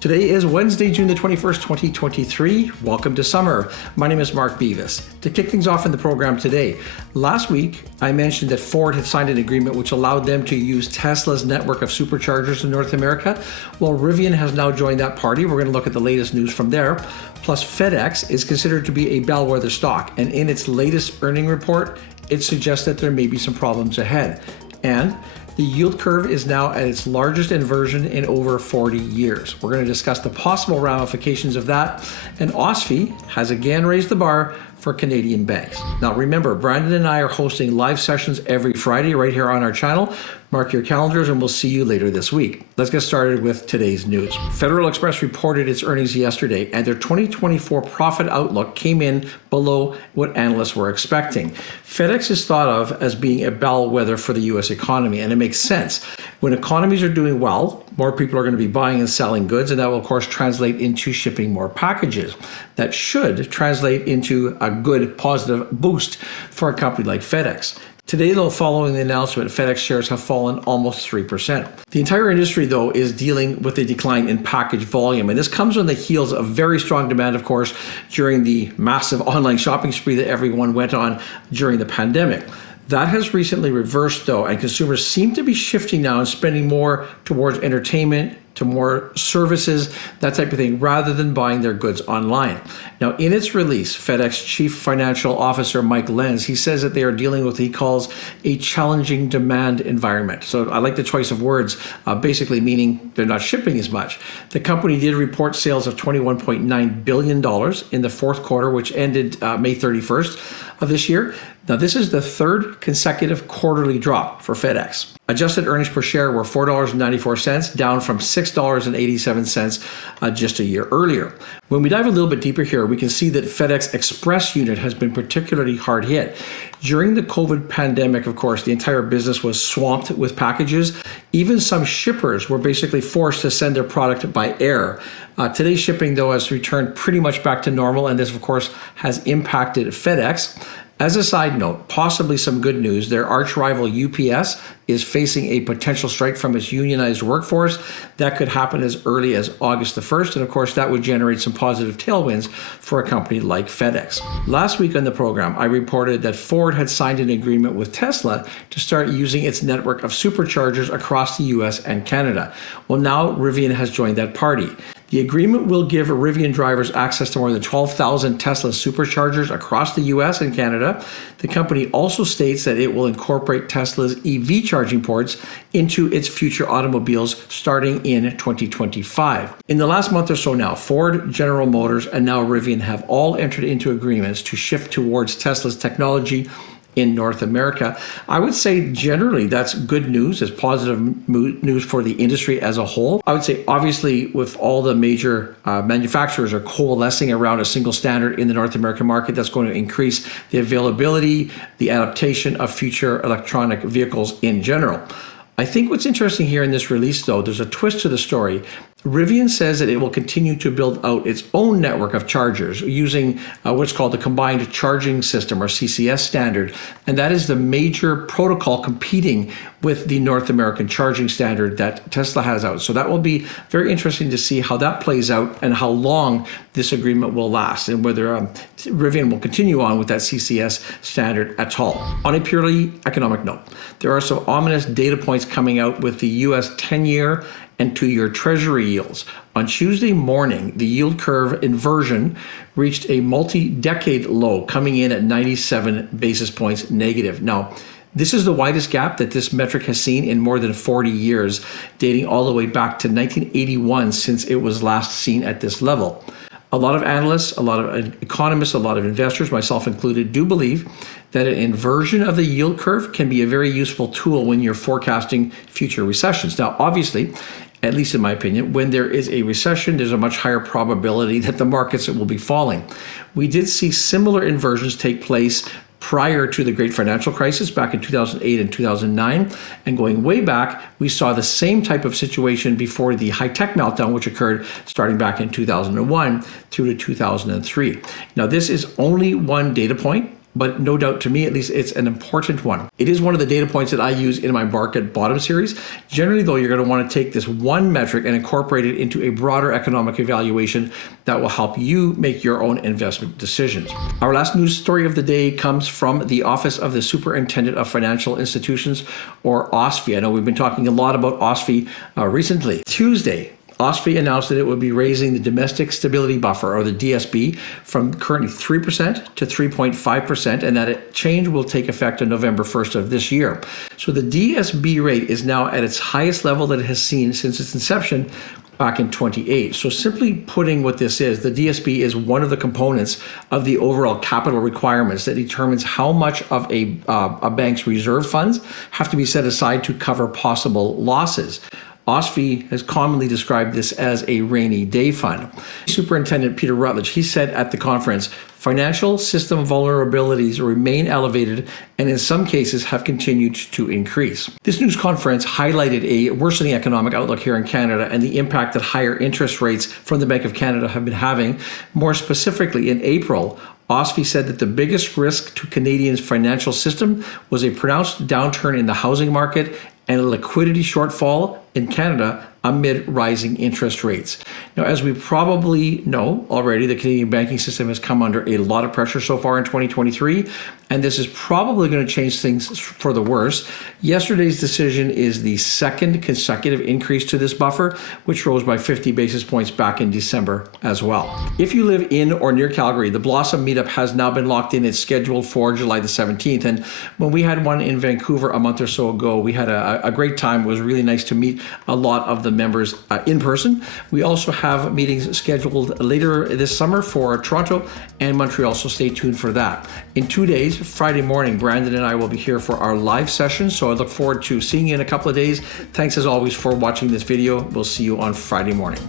Today is Wednesday, June the 21st, 2023. Welcome to summer. My name is Mark Beavis. To kick things off in the program today, last week I mentioned that Ford had signed an agreement which allowed them to use Tesla's network of superchargers in North America. Well, Rivian has now joined that party. We're going to look at the latest news from there. Plus, FedEx is considered to be a bellwether stock, and in its latest earning report, it suggests that there may be some problems ahead. And the yield curve is now at its largest inversion in over 40 years. We're going to discuss the possible ramifications of that. And OSFI has again raised the bar for Canadian banks. Now remember, Brandon and I are hosting live sessions every Friday right here on our channel. Mark your calendars and we'll see you later this week. Let's get started with today's news. Federal Express reported its earnings yesterday and their 2024 profit outlook came in below what analysts were expecting. FedEx is thought of as being a bellwether for the US economy, and it makes sense. When economies are doing well, more people are going to be buying and selling goods, and that will of course translate into shipping more packages. That should translate into a good positive boost for a company like FedEx. Today, though, following the announcement, FedEx shares have fallen almost 3%. The entire industry, though, is dealing with a decline in package volume. And this comes on the heels of very strong demand, of course, during the massive online shopping spree that everyone went on during the pandemic. That has recently reversed, though, and consumers seem to be shifting now and spending more towards entertainment, to more services, that type of thing, rather than buying their goods online. Now, in its release, FedEx Chief Financial Officer Mike Lenz, he says that they are dealing with what he calls a challenging demand environment. So I like the choice of words, basically meaning they're not shipping as much. The company did report sales of $21.9 billion in the fourth quarter, which ended May 31st of this year. Now, this is the third consecutive quarterly drop for FedEx. Adjusted earnings per share were $4.94, down from $6.87 just a year earlier. When we dive a little bit deeper here, we can see that FedEx Express unit has been particularly hard hit. During the COVID pandemic, of course, the entire business was swamped with packages. Even some shippers were basically forced to send their product by air. Today's shipping, though, has returned pretty much back to normal, and this, of course, has impacted FedEx. As a side note, possibly some good news, their arch rival UPS is facing a potential strike from its unionized workforce. That could happen as early as August the 1st, and of course that would generate some positive tailwinds for a company like FedEx. Last week on the program, I reported that Ford had signed an agreement with Tesla to start using its network of superchargers across the US and Canada. Well, now Rivian has joined that party. The agreement will give Rivian drivers access to more than 12,000 Tesla superchargers across the US and Canada. The company also states that it will incorporate Tesla's EV charging ports into its future automobiles starting in 2025. In the last month or so now, Ford, General Motors, and now Rivian have all entered into agreements to shift towards Tesla's technology in North America. I would say generally that's good news. It's positive news for the industry as a whole. I would say obviously with all the major manufacturers are coalescing around a single standard in the North American market, that's going to increase the availability, the adaptation of future electronic vehicles in general. I think what's interesting here in this release, though, there's a twist to the story. Rivian says that it will continue to build out its own network of chargers using what's called the Combined Charging System, or CCS standard, and that is the major protocol competing with the North American charging standard that Tesla has out. So that will be very interesting to see how that plays out and how long this agreement will last, and whether Rivian will continue on with that CCS standard at all. On a purely economic note, there are some ominous data points coming out with the US 10-year and 2-year Treasury yields. On Tuesday morning, the yield curve inversion reached a multi-decade low, coming in at 97 basis points negative. Now, this is the widest gap that this metric has seen in more than 40 years, dating all the way back to 1981 since it was last seen at this level. A lot of analysts, a lot of economists, a lot of investors, myself included, do believe that an inversion of the yield curve can be a very useful tool when you're forecasting future recessions. Now, obviously, at least in my opinion, when there is a recession, there's a much higher probability that the markets will be falling. We did see similar inversions take place prior to the great financial crisis back in 2008 and 2009. And going way back, we saw the same type of situation before the high-tech meltdown, which occurred starting back in 2001 through to 2003. Now, this is only one data point, but no doubt to me, at least, it's an important one. It is one of the data points that I use in my market bottom series. Generally, though, you're going to want to take this one metric and incorporate it into a broader economic evaluation that will help you make your own investment decisions. Our last news story of the day comes from the Office of the Superintendent of Financial Institutions, or OSFI. I know we've been talking a lot about OSFI recently. Tuesday, OSFI announced that it would be raising the Domestic Stability Buffer, or the DSB, from currently 3% to 3.5%, and that change will take effect on November 1st of this year. So the DSB rate is now at its highest level that it has seen since its inception back in 2008. So simply putting what this is, the DSB is one of the components of the overall capital requirements that determines how much of a bank's reserve funds have to be set aside to cover possible losses. OSFI has commonly described this as a rainy day fund. Superintendent Peter Rutledge, he said at the conference, financial system vulnerabilities remain elevated and in some cases have continued to increase. This news conference highlighted a worsening economic outlook here in Canada and the impact that higher interest rates from the Bank of Canada have been having. More specifically, in April, OSFI said that the biggest risk to Canadians' financial system was a pronounced downturn in the housing market and a liquidity shortfall in Canada amid rising interest rates. Now, as we probably know already, the Canadian banking system has come under a lot of pressure so far in 2023, and this is probably going to change things for the worse. Yesterday's decision is the second consecutive increase to this buffer, which rose by 50 basis points back in December as well. If you live in or near Calgary, the Blossom Meetup has now been locked in. It's scheduled for July the 17th, and when we had one in Vancouver a month or so ago, we had a great time. It was really nice to meet a lot of the members in person. We also have meetings scheduled later this summer for Toronto and Montreal, so stay tuned for that. In 2 days, Friday morning, Brandon and I will be here for our live session, so I look forward to seeing you in a couple of days. Thanks as always for watching this video. We'll see you on Friday morning.